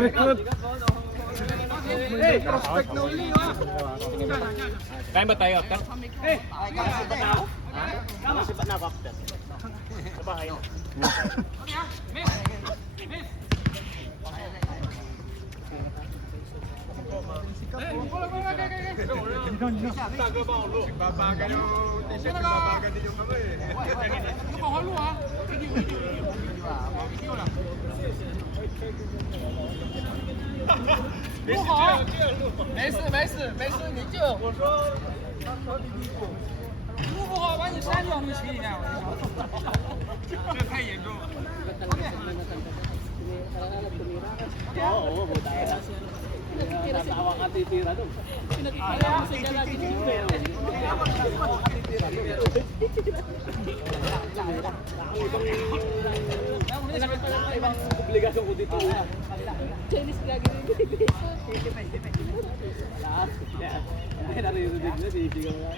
Recruit. Hey, prospect na uli ha. Kain ba tayo after? Hey, Kasi pa na after. Sa bahay.没事，你就我说，路不好把你删掉，你心里面，这太严重了。Oo, buta ka. Tatawa ka titira doon. Pinatitira mo sa galagi niyo. Tatawa ka titira doon. Ibang obligasyon ko dito. Chinese lagi rin. Ay, naririnig na. Sisigaw nga.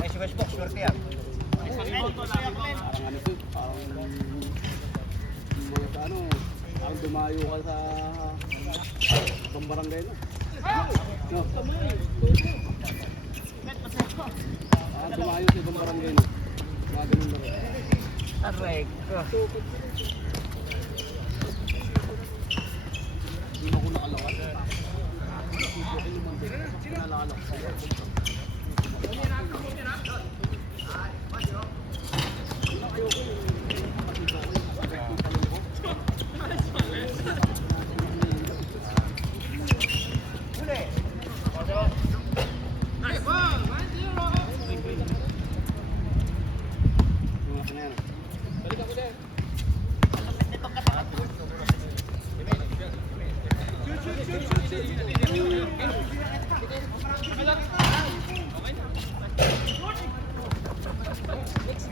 Ay, si Westbrook, swerte yan. Parang ano to, parang dumayo ka sa ibang barangay no? No? Parang dumayo sa ibang barangay no? Mga ganun na rin. Aray ko. Hindi mo ako nakalakad. Hindi ko lumambit sa pinalalak ko.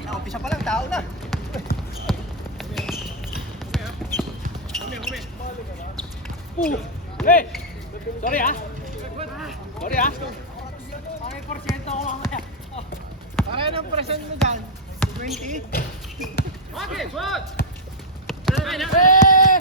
Umpisa pa lang, tao na. Hey! Sorry ah! Sorry ah! May porsyento ko mamaya. Para ng present mo dyan? 20? Okay, good! Hey!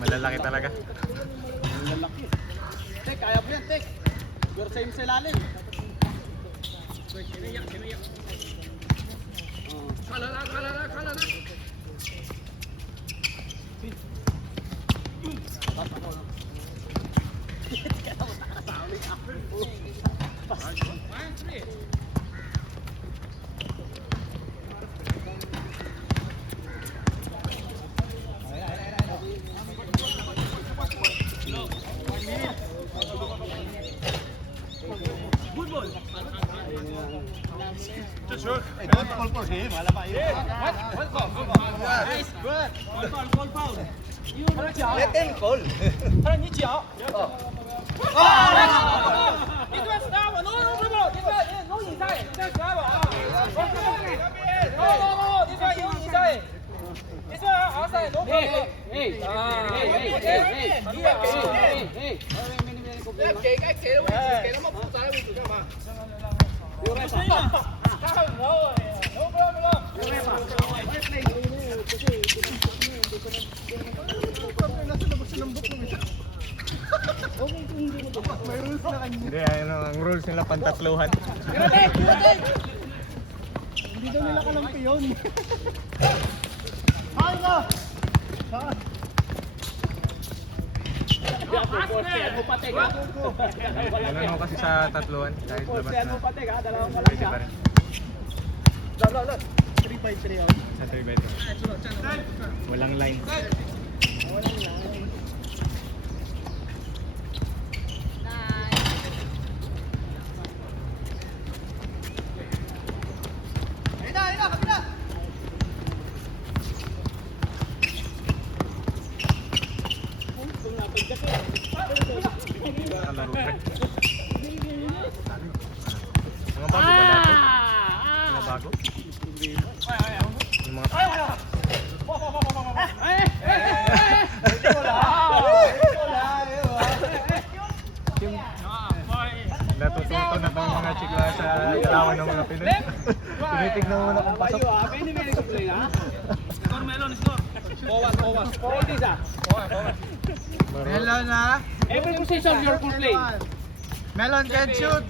Malalaki talaga. Malalaki. Tek, kaya mo yan, Tek. Your same sa ilalim. Kalala. Ay, don't call for him. Wala pa yun. Nice, good! Foul! Let him call. 你这是打我，弄这个弄比赛，这是打我啊！你说有比赛，你说阿赛弄不弄？Hindi, ano, ang rules nila pantatluhan. Hindi daw nila kalampi yun. Ano kasi sa tatluhan, kahit labas na. Dalawang Pwede pa rin. 3-5-3 Sa 3x3. Walang line. Kalaro pa. Mga bago ba dati? Mga bago? Yung mga Kailangan ng mga Pinoy. Tinitignan mo na kung pasok. Pwede may nag-play na? Score Melon, score. Forward. Forward is Melon na. Every position your full play. Melon can shoot.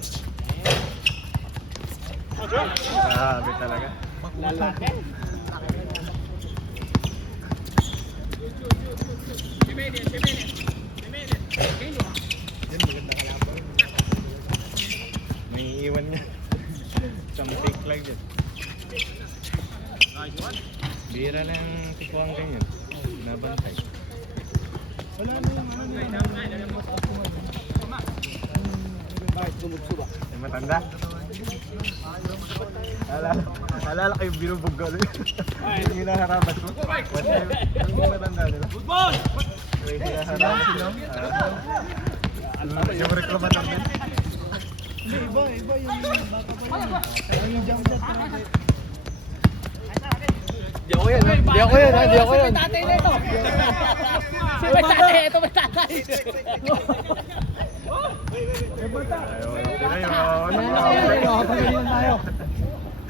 Grabe talaga. Lalaki. May iwan niya. Isang take lang dyan. Bira lang tikuang ganyan. Nabantay. Bakit sumugsuba? Ay, matanda. Alala kayo binubugal. Yung hinaharabas mo. Yung matanda, di ba? Football! May hinaharabas mo. Yung reklamador din. Iba yung baka pa yun. Yung jump shot. Di ako yan. Si tatay na ito. May tatay. May tatay. Nakapagalingan tayo.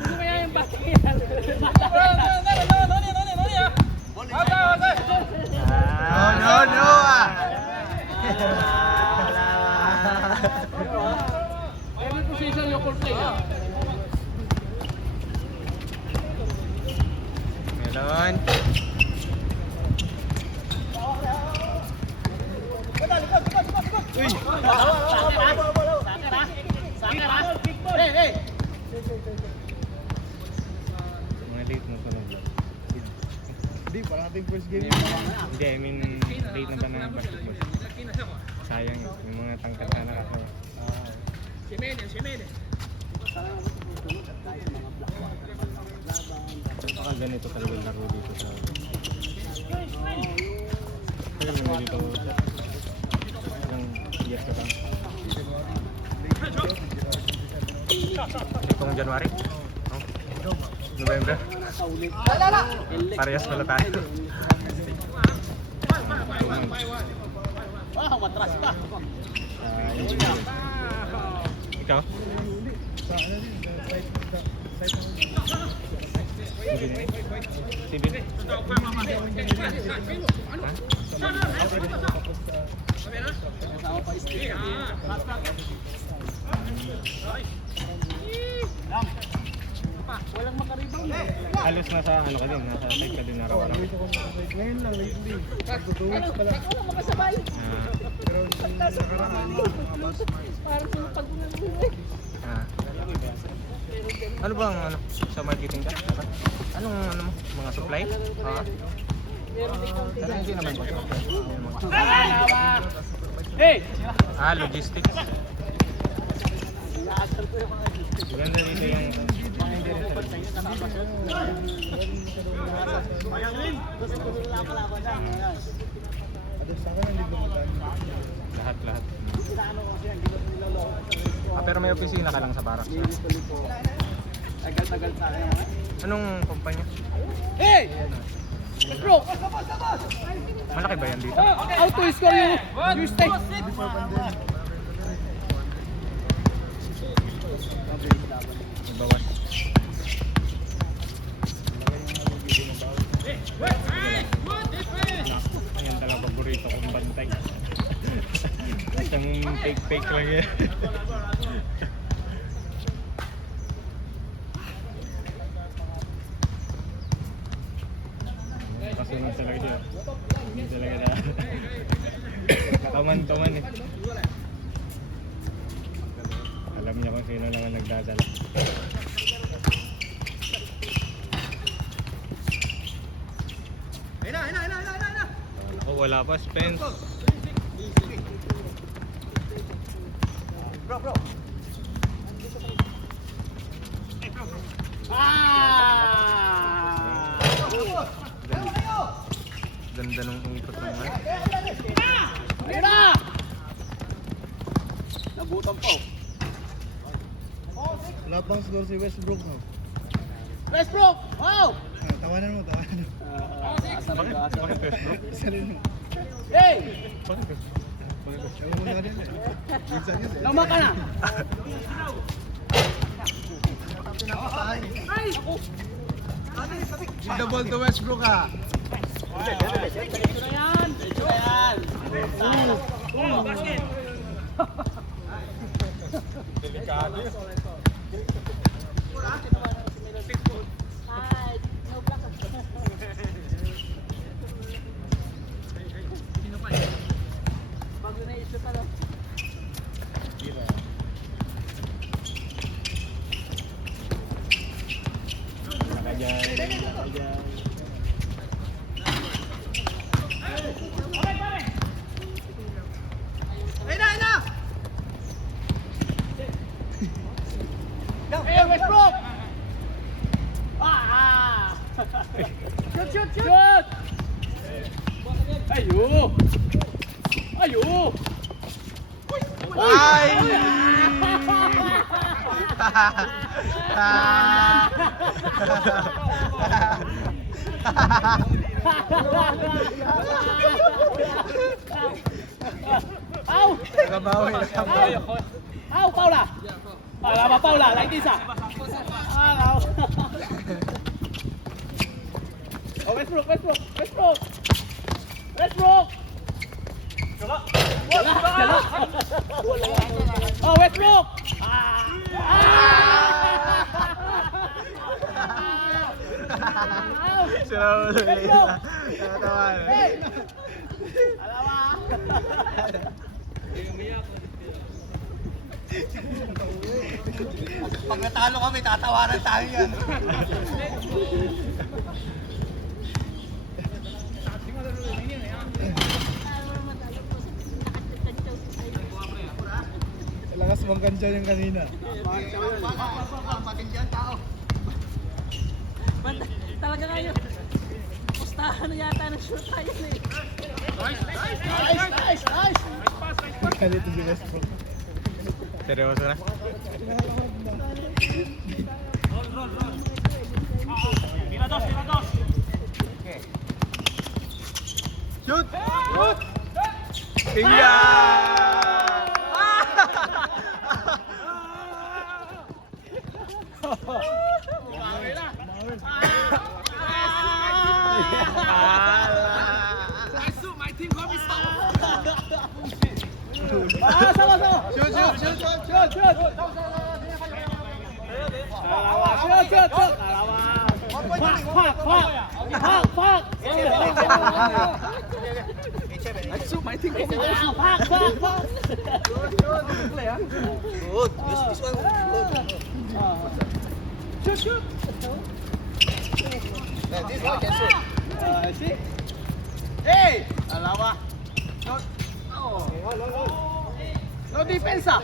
Ano kaya yung battery? No. Every position your full play. Melon. Hey! Mga late na sunod. Hindi, parang ating first game. Hindi, I mean, late na ba na basketball? Sayang yung mga tangkat na nakasama. Baka ganito talaga yung laro dito sa... Tagal naman dito. Ilang years ka lang. Itong January? No? November? Parehas pala tayo. Wow, matras pa. Ikaw? Sa ano din, CB? Kasama pa isip. Walang makaribang. Halos nasa ano ka din, nasa side ka din araw-araw. Ngayon lang, lately. Pagko 2 weeks pa lang. Ano makasabay? Pero yung nakaraan, Parang sinupag ko na Ano bang ano sa marketing ka? Anong ano mo? Mga supply? Pero hindi naman ba? Hey! Logistics. Ganda dito yung Ados sa akin, hindi bumutan. lahat. Pero may opisina ka lang sa barak. Tagal-tagal sa akin. Anong kumpanya? Hey! Bro! Malaki ba yan dito? How to score your stake? Bawas. Yan talaga paborito kong bantay. Isang fake lang yan. Kasunod talaga siya. Hindi talaga na. Nakaman-tuman eh. Alam niya kung sino lang ang nagdadala. Ako wala pa, Spence. Bro. Ganda nung ikot ng ano. Ayun na! Nabutan po. Wala pang score si Westbrook. No? Westbrook! Wow! Tawanan mo. Bakit Westbrook? Isa rin mo. Hey! Bakit Westbrook? Ewan mo na kanila. Minsan yun eh. Lama ka na! pinapatahay. Give the ball to Westbrook ha. Diretso na yan. Diretso na yan. Basket. Delikado yun. Bago na issue ka lang. Hey, Westbrook! Ah! Shoot, shoot, shoot! Shoot! Ayo! Ayo! Ay! Au! Nakabawi, nakabawi. Au, Paula! Lama Paula, like this ah. Au. Oh, Westbrook, Westbrook, Westbrook! Westbrook! Wala. Oh, Westbrook! Sira ulo nila. Natawa. Alawa! Pag natalo kami, tatawanan tayo yan. Lakas mong ganja yung kanina. Patin dyan, tao. Talaga ngayon. Pustahan na yata ng shoot tayo eh. Nice! Kalito si Westbrook. Seryoso na? Shoot! Shoot! Inga! Sama. Shoot! Shoot. Alawa. Fuck. Good. This one, good. Shoot. Yeah, this one can shoot. See? Hey! Alawa. Shoot. No defense ah.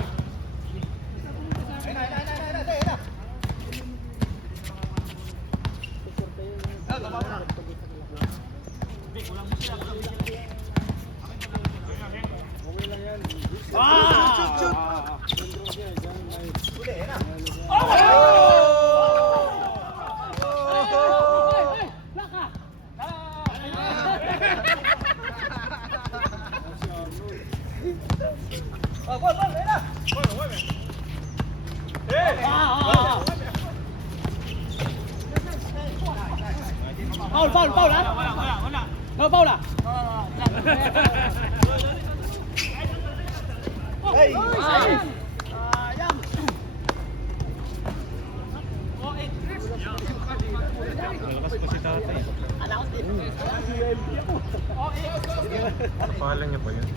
Foul ah. No foul ah. Hey! Malakas pa si tatay. Pangalan niya pa yun?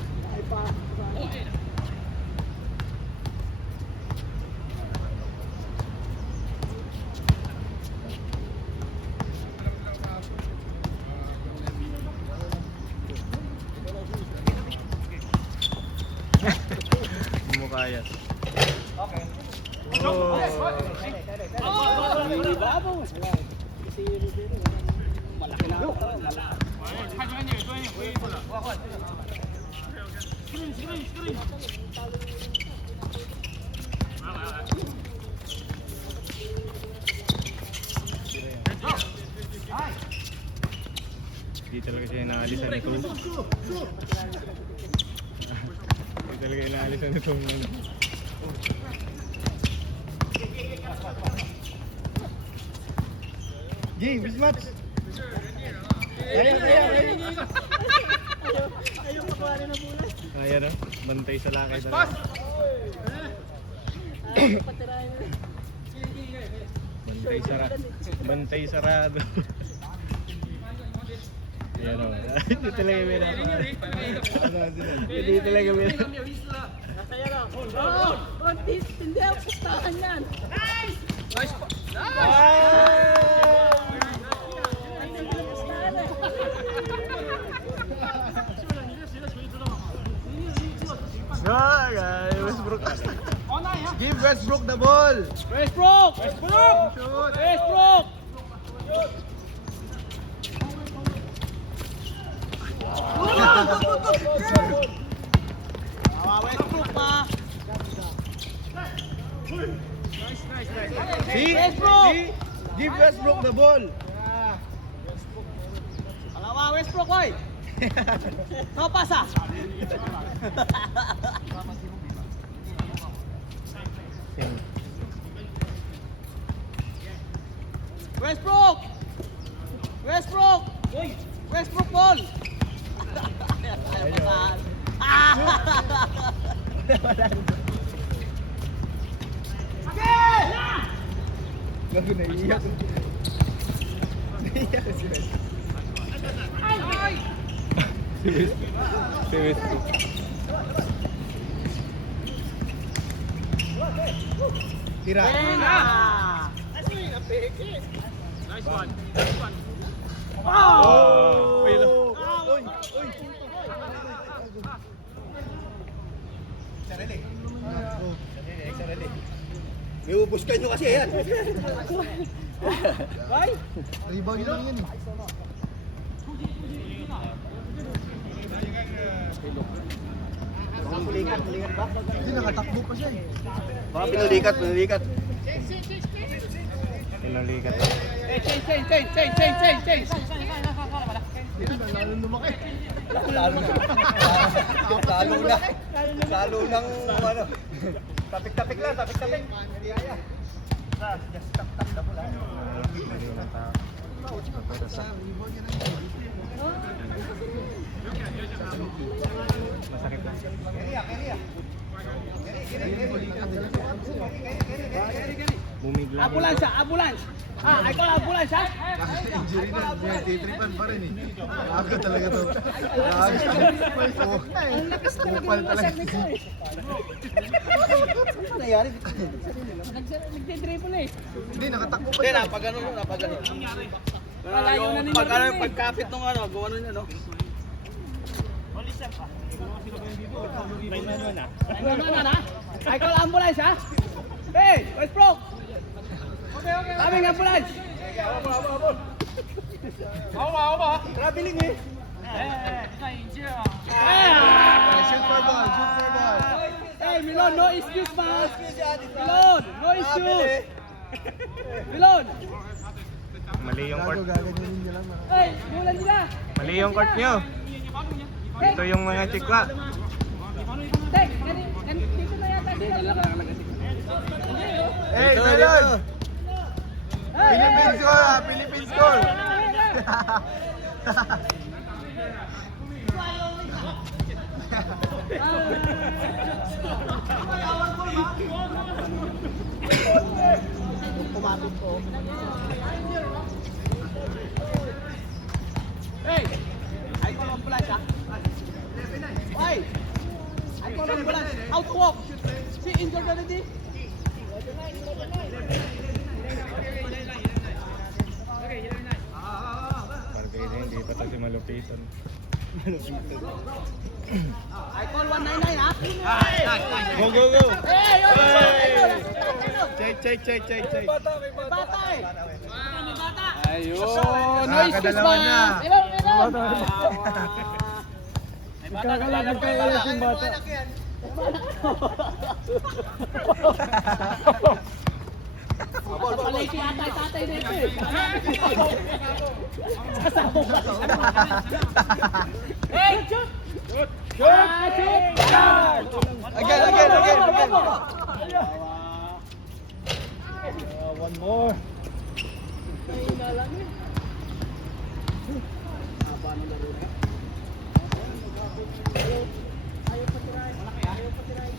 Mukha yan. Okay. Bravo. Malaki na ako. Hindi talaga siya inaalisan ni Coach. Hindi talaga inaalisan ni Coach. G, mismatch. Kaya. Ayaw makuha rin ng bulan. Ayan o, bantay sa lakay. Pass! Ayaw patirahin mo. Bantay sarado. Ayan o. Hindi talaga may Hindi talaga may Kaya lang. Oo! Hindi ang pustahan yan. Nice pass! Hindi ang pustahan eh. Westbrook. Give Westbrook the ball. Westbrook! Shoot. Westbrook! Westbrook pa! See? Westbrook! See? Give Westbrook the ball. Palawa, Westbrook, oy! No pasa! Westbrook! Westbrook! Westbrook ball! Gago na iyak. Naiyak si Westbrook. Si Westbrook. Tira. Nice one! Oh! Uy! May ubos kayo kasi yan. Rebound lang yan eh. Pulikat ba? Hindi, nakatakbo pa siya eh. Baka pinulikat. Pinalikat. Change! Lalo lumaki. Lalo nang ano. Tapik-tapik lang. Hindi kaya. Just tap na pula. Masakit lang. Keriya. Bumigla. Ambulance! I call ambulance, ha? Injury na, titripan pa rin eh. Aga talaga to. Ang lakas talaga. Ano nangyari? Nagtitriple eh. Hindi, nakatakbo pa Hindi, siya. napagano. Malayo na Pag ano, ninyo. pagkapit nung ano, gawano niya, no? I call ambulance, ha? Hey, Westbrook! Okay. Coming ambulance! Ako ba? Traveling eh. Shoot for ball. Hey, Milon, no excuse, man! Milon, no excuse! Milon! Mali yung court. Gaganyanin niya lang. Hey, bulan nila! Mali yung court nyo. Ito yung mga chikla. Tek, dito na yata. Hey, Melon! Philippines score ah! Philippines score! Hey! I call ambulance, ha? Why? I call ambulance. Out to walk. See, injured already. Pargay na hindi pa ito si Malupitan. I call 199, ha? Go! Hey! Check. Bata eh! May bata! Ayun. No excuse, Kadalawa man! niya. Ilon! Magkakalag kayo yung bata. Papalay si tatay dito eh! Sasabog ka! Hey! Shoot! Shoot! Again. One more. Mahina lang eh. Haba ng laro na. Ayaw pa tirahin. Ayaw pa tirahin.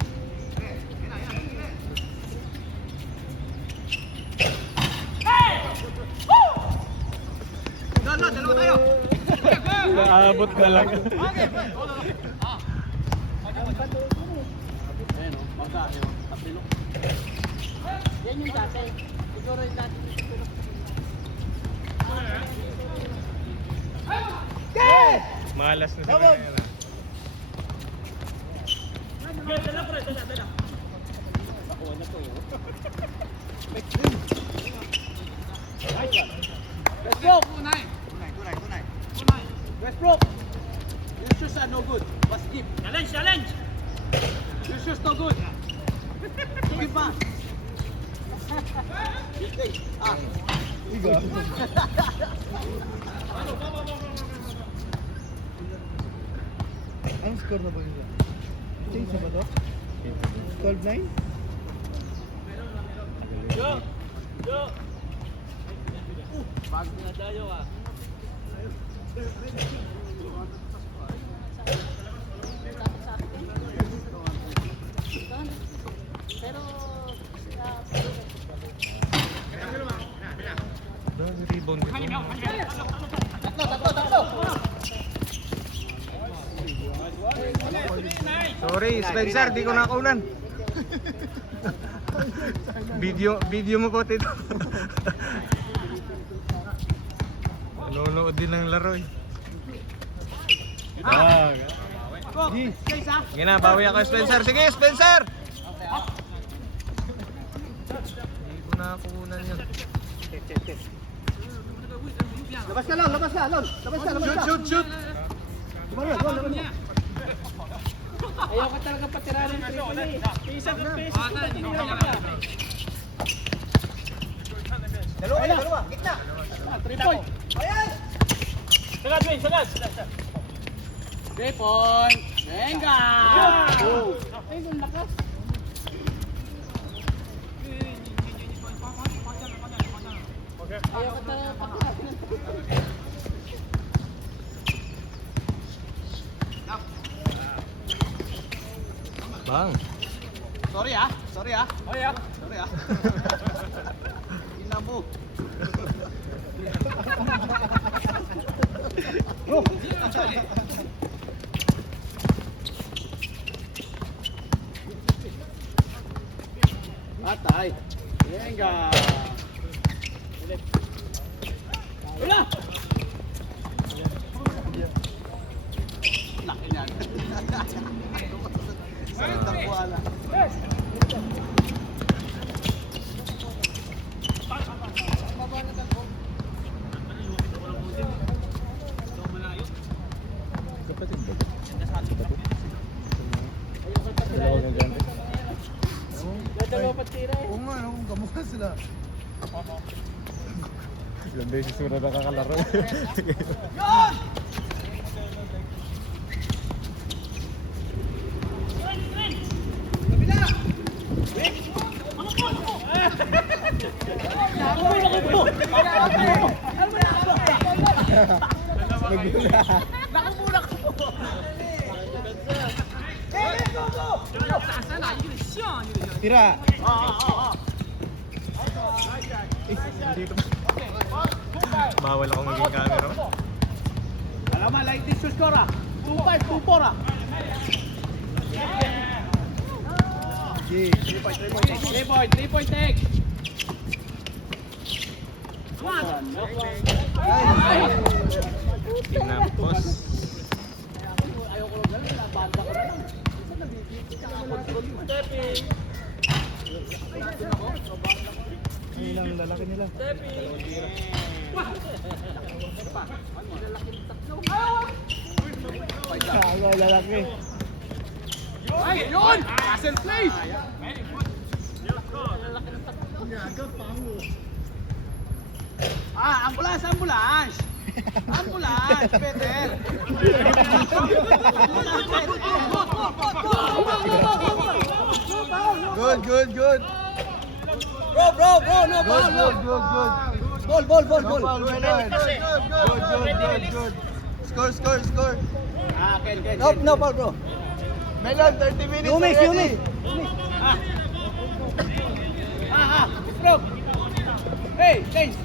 Dalawa tayo. Naabot na lang. Ayan o, bangka. Ayan o, tapilok. Yan yung dati. Siguro yung dati. Malas na sila. Nakuha na to eh. Westbrook! Tunay. Westbrook! Your shoes are no good. Must give. Challenge! Your shoes no good. Sige pa. Okay. Ah. Iga. Ang score na ba nila? Change na ba to? 12-9? Bago na tayo ah. Pero Rebound dito. Sorry, Spencer, di ko nakaunan. Video mo po tito. Nanonood din ng laro eh. Sige na, bawi ako Spencer. Sige, Spencer! Hindi ko nakunan yun. Labas ka, Lon. Labas ka, Lon. Labas ka, labas ka. Shoot! Labas ka. ayaw ka talaga patirahin ng triple eh. May isang beses ko pa tinira ka. Dalawa. Gitna. 3 point. Sagad. 3 point. Venga! Ay, ang lakas. Ayaw ka talaga patirahin ng triple eh. Bang. Sorry ah. Sorry ah. Inabo. Atay. Venga. Wala. Laki niyan. Sakit ang buhala. Dalawa patira eh. Oo nga, kamukha sila. Ilang beses mo na nakakalaro. Tira! Dito. Bawal akong maging camera. Alaman, like this to score ah. 2-5, 2-4 ah. Okay. 3 point take. Tinapos. Ayaw ko lang gano'n, nabanda ko na lang. Ilang lalaki nila. Kaga lalaki. Ay, yun! Castle play! Ambulance! Ambulance, Peter! Good. Bro, no ball! Good. Ball. No foul, Melon. Good. Score. Ah, Ken. No foul, bro. Melon, 30 minutes Yumis. already. Westbrook. Hey, change.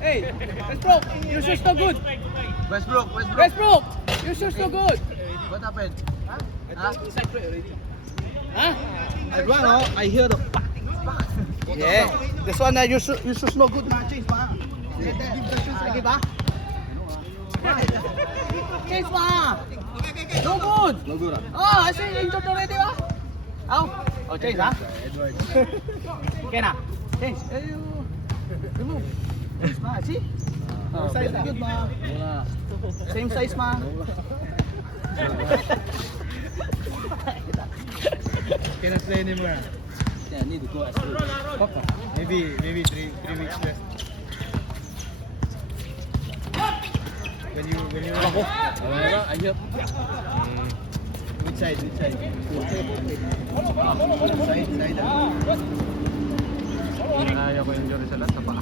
Hey, Westbrook, your shoes no good. Westbrook. Westbrook, your shoes no good. What happened? Huh? I hear the yeah. This one, your shoes no good na. Change pa. Sige ba? Change pa. No good. Oh, I say injured already ba? Oh, change ha? Edward. Okay na. Change. Remove. Change ma, see? Oh, size very good ma. Same size ma. Cannot play anymore. Yeah, need to go as well. Maybe 3 weeks left. When you I hear. which side? Side. Ayaw ko injury sa lahat sa paa.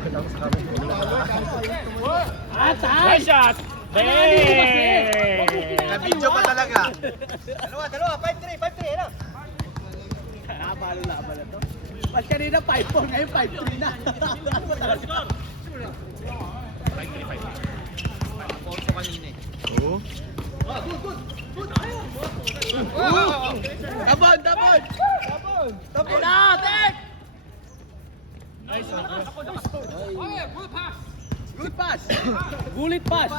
Wala ko sa kami. Nice shot. Na-video pa talaga. Dalawa, 5-3 na. Nakapalo na to. Ba't kanina 5-4, ngayon 5-3 na. Oo. Tapon! Na, tek! Good pass. Bullet pass.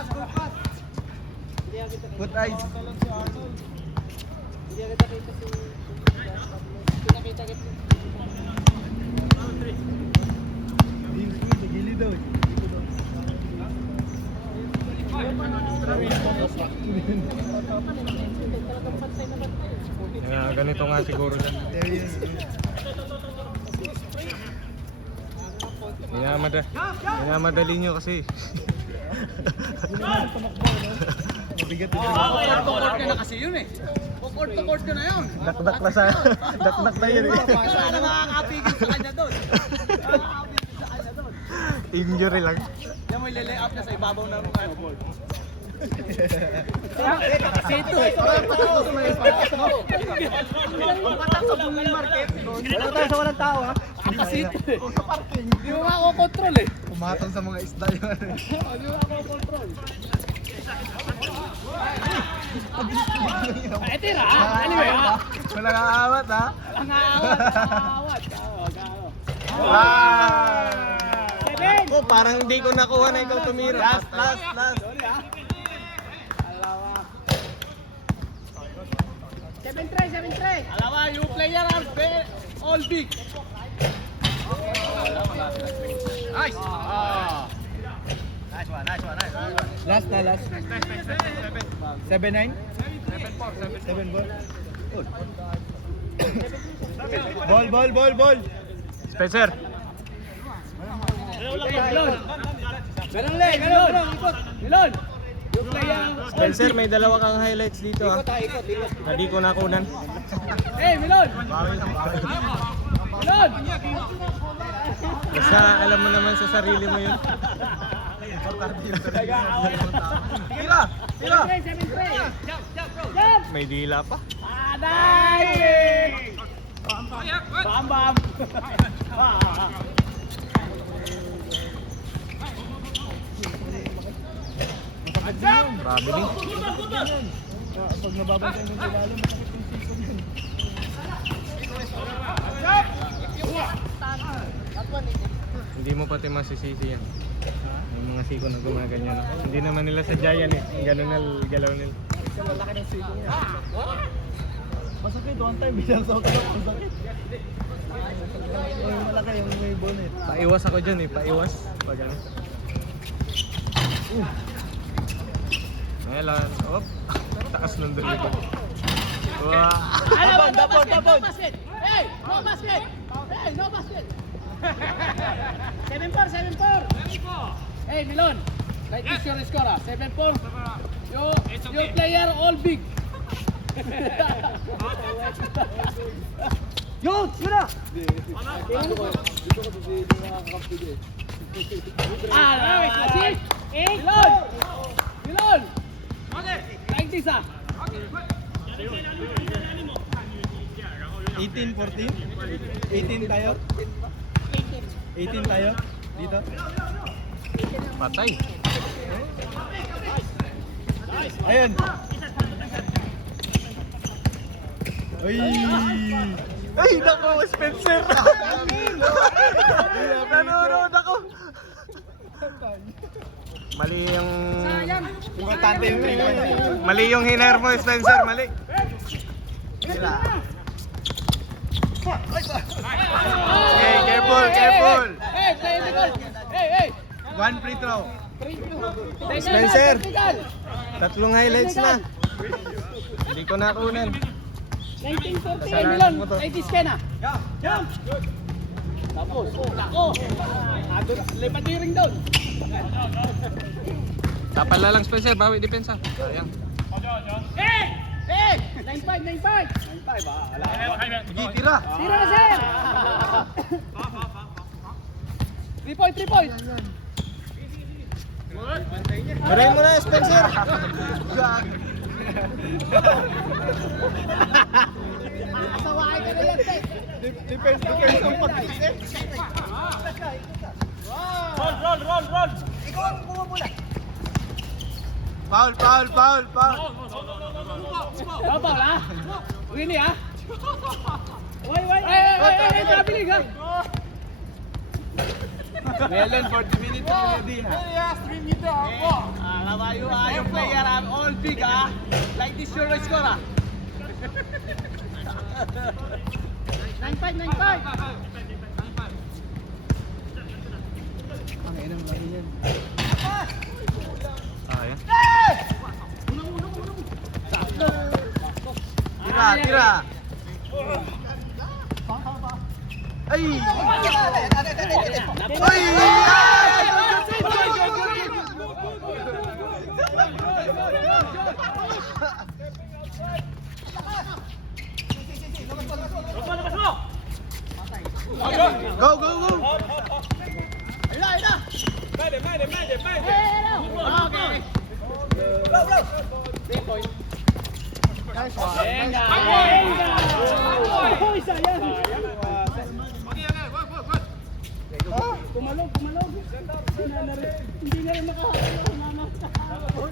Good eyes. Gilid daw. Ganito nga siguro lang. Minamadali nyo kasi. Mabigat Court to court ka na kasi yun eh. Court to court ka na yun. Dakdak na yun eh. Wala na makakapigil sa kanya doon. Injury lang. Yan mo ililay up niya sa ibabaw ng ball. Sito eh. Patak sa bull market. Wala tayo sa walang tao ha. Kasito eh. Hindi mo makakontrol eh. Pumatong sa mga isda yun. Hindi mo makakontrol. Eh tira ha. Anyway ha. Walang aawat ha. Ang aawat. Oh, parang hindi ko nakuha na ikaw tumira. Last. Sorry ha. Alawa. 7-3. Alawa, you player are all big. Nice. Nice one. Last. 7-9? 7-4. Ball. Spencer. Milon. You player. Spencer, may dalawa kang highlights dito ha. Hindi ko nakunan. Hey, Milon. Milon. Basta alam mo naman sa sarili mo yun. Tira! 7-3. May dila pa. Nice! Bam! Grabe din. Pag nababantay mo sa lalo, masakit yung siko din. Hindi mo pati masisisi yan. Yung mga siko na gumaganyan. Hindi naman nila sadya yan eh. Ganun na galaw nila. Malaki ng siko niya. Masakit, one time bilang sa hotel, masakit. Yung malaki yung may bonnet. Paiwas ako dyan eh. Paiwas. Pag ano. Melon. Op. Taas ng deliver. Wow. Tapon! No basket! Hey! No basket! 7-4! Hey, Milon! Like this your score 7-4. Your player all big. Yun! Yun na! Gusto ko bibili ng mga kakampi eh. Six! Eight! Milon! Milon! Like this 18, 14? 18 tayo? 18 tayo? Dito? Patay. Ayun! Uy! Ay, naku, Spencer! Nanonood ako! Mali yung... Importante yung Mali yung hiner mo, Spencer. Mali. Okay, careful, careful. Hey, play the goal! Hey, hey! One free throw. Spencer! Tatlong highlights na. Hindi ko nakunan. 1948 Kasalanan Milon! mo to. 80s ka na! Jump! Tapos, ako! Lipat yung ring down! Tapal na lang, Spencer. Bawi depensa. Sayang. Hey! Hey! 9-5, 9-5! 9-5 ah. Sige, tira! Tira na, sir! 3 point, 3 point! Tuloy mo na, Spencer. Sawahay ka na yan, Tek! Defense ang pag-isip. Foul, foul, foul, foul. Babaw na! Winnie, ha? Wait! Ay, nabilig, ha? Melon, 40 minutes ready ha. Kabayo yung player ha. All big ha. Like this your score ha. 9-5, 9-5! Ayan. Tira, tira. Ay! Ay! Go, go, go! Venga! Uy, sayang! Kumalog! Hindi na rin makahapon.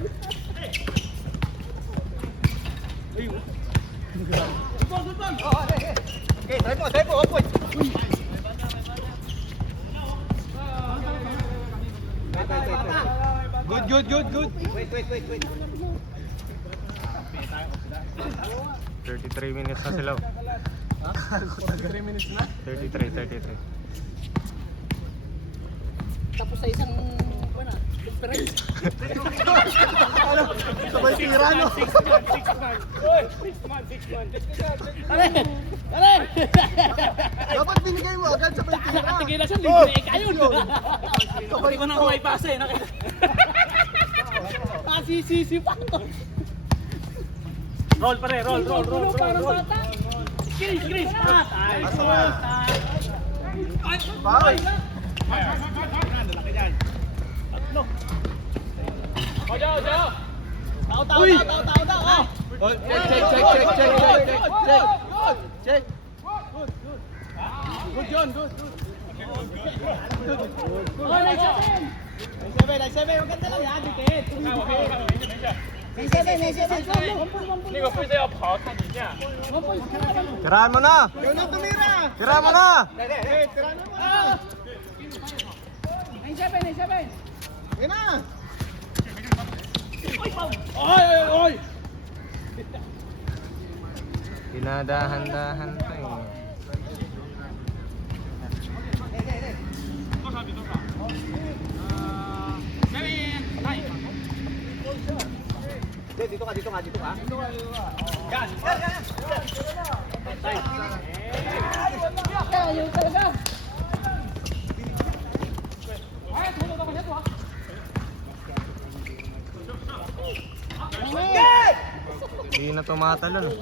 Okay, try po, opo. Good. Wait. 33 minutes na sila. 3 minutes na. 33. Tapos sa isang, conference. Sabay tira, no? Tara! Dapat binigay mo agad sabay tira. Tigilan siya, libre kayo. Sabay Hindi ko na may pasa eh. Pasisisi pa to. Roll pare, roll. Parang bata. Chris. Patay. Foul. Uy! Check. Oh, nice seven. Maganda lang yan, dikit. Nice seven. Tirahan mo na! Yun ang tumira. Tirahan mo na! Tira na mo. Nice seven. Yun na. Oy! Dinadahan-dahan pa eh. Dito ka. Ayaw talaga. Hindi na tumatalon.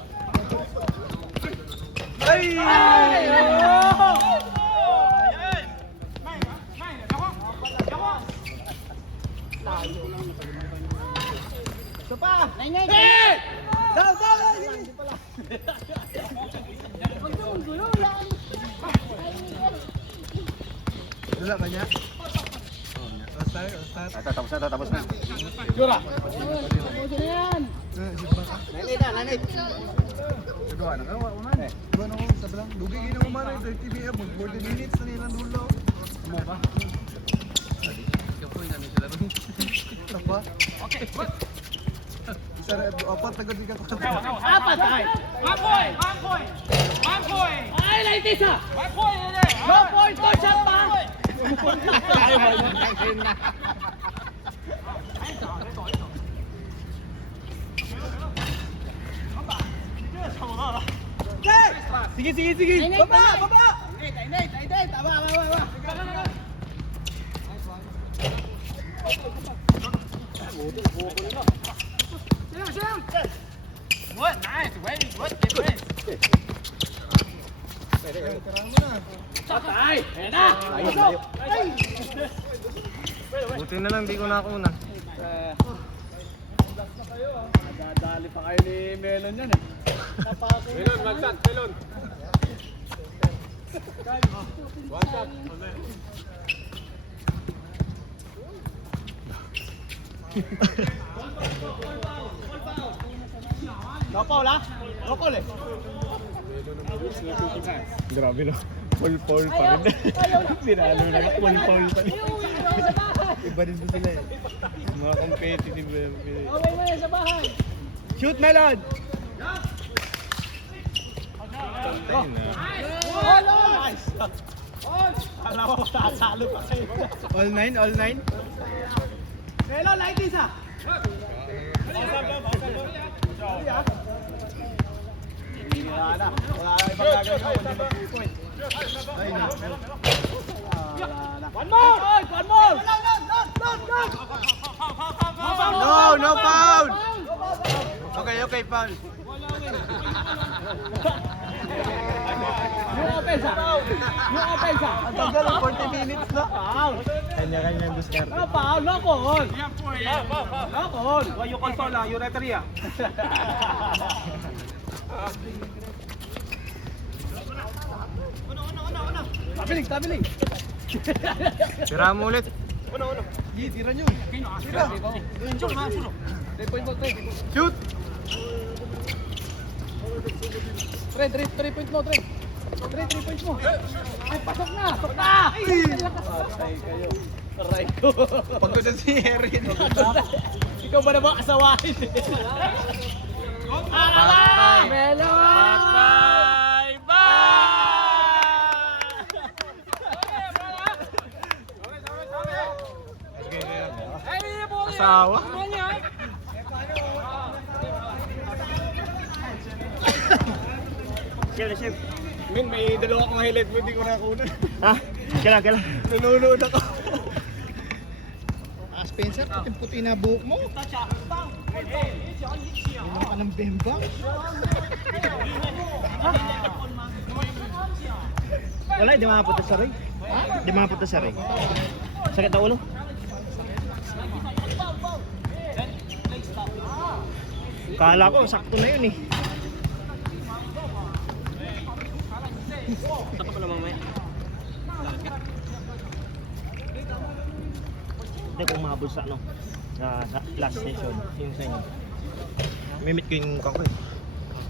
Ay! Wala ka niya? Tapos na. Jura. Gawa na gawa una. Gawa na ko sa lang. Dugi gina mo man 30 BM, 40 minutes na nilang dulo. Mo ba? Apa? Okay, good. Isa apat na gud ka. Apat ay. 1 point! 1 point! 1 point! Ay, Laitisa. 1 point! Hindi! No point, no shot pa. Sige, sige, sige. Baba, baba. Ay, tama. Good! Nice! Very good! Defense! Patay. Ayan na. Buti na lang, di ko na ako una. Dadali pa kayo ni Melon yan eh. Pelon, magsak, pelon. No foul ha? No foul eh. Grabe no. Full foul pa rin. Sinalo na ka, full foul pa rin. Iba din sila eh. Mga competitive. Away mo yan sa bahay. Shoot Melon. Ayun na. Nice. Alam mo, sasalo pa kayo. All 9, all 9. Melon, Laitisa. Wala na. Wala na ibang gagawin ko. Hindi mag-2-point. Ay na. One more! One more! No, no foul. Okay, okay, foul. Yung offense ha? Yung offense ha? Ang tagal ng 40 minutes na. Foul! Kanya-kanyang diskarte. No foul, no call! Yan po eh! No call! Why you call foul ha? You referee ha? Stabiling! Tira mo ulit. Di, tira nyo. Enjoy mga sulo! 3 point mo, 3. Shoot. 3 point mo, 3. 3 points mo. Ay, pasok na! Pasok na! Patay kayo. Aray ko. Pagod na si Erin. Ikaw ba naman asawahin? Patay. Melon! Patay. Asawa? Min, may dalawa kong highlight mo, hindi ko nakunan. Ha? Kailan? Nanonood ako. Spencer, puting-puti na buhok mo. Hindi ka ng bembang. Wala, di makapunta sa ring. Di makapunta sa ring. Sakit na ulo. Kala ko, sakto na yun eh. Saka pala mamaya. Hindi kung mahabol sa ano, sa last session, yung sa inyo. Mimit ko yung kako eh.